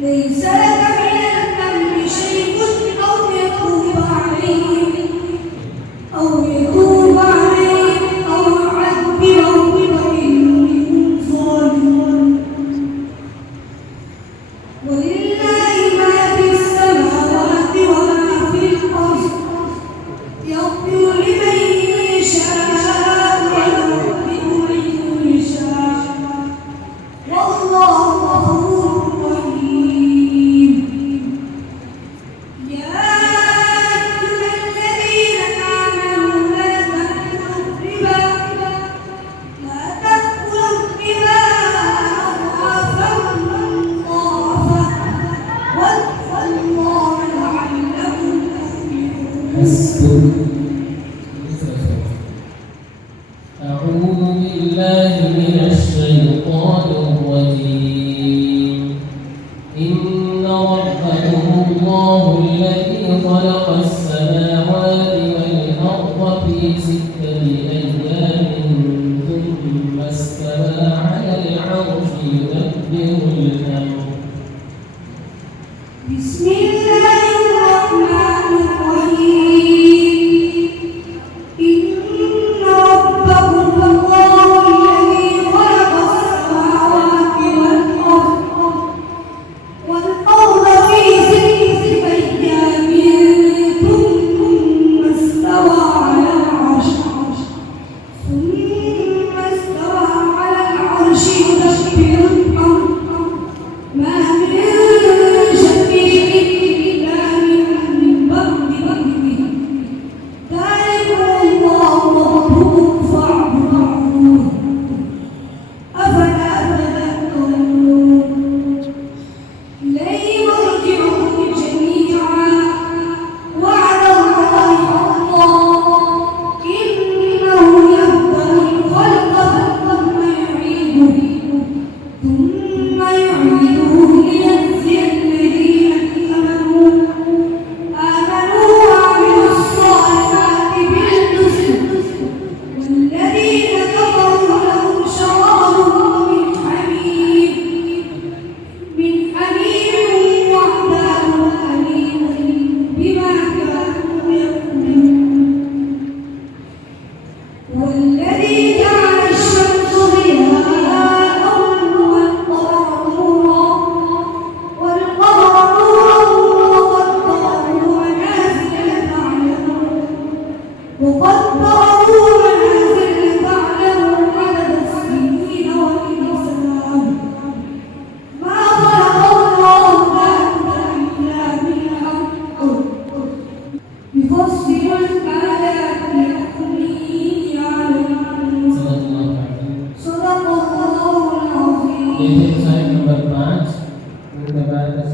ليس لك من الأمر شيء أو يتوب عليهم أو يعذبهم فإنهم ظالمون ولله ما في السماوات وما في الأرض يغفر لمن يشاء ويعذب من يشاء والله غفور رحيم. يا أيها الذين آمنوا لا تأكلوا الربا أضعافا مضاعفة واتقوا الله لعلكم تفلحون. أعوذ بالله من الشيطان الرجيم. إن ربكم الله الذي خلق السماوات والأرض في 6 أيام ثم استوى على العرش يدبر الأمر. بسم الله الرحمن الرحيم. والذي جعل الشمس ضياء والقمر نورا وقدره منازل تعلموا عدد السنين والحساب ما خلق الله ذلك إلا بالحق يفصل الآيات لقوم يعلمون. صدق الله العظيم. Ini saya nomor 5 berdebat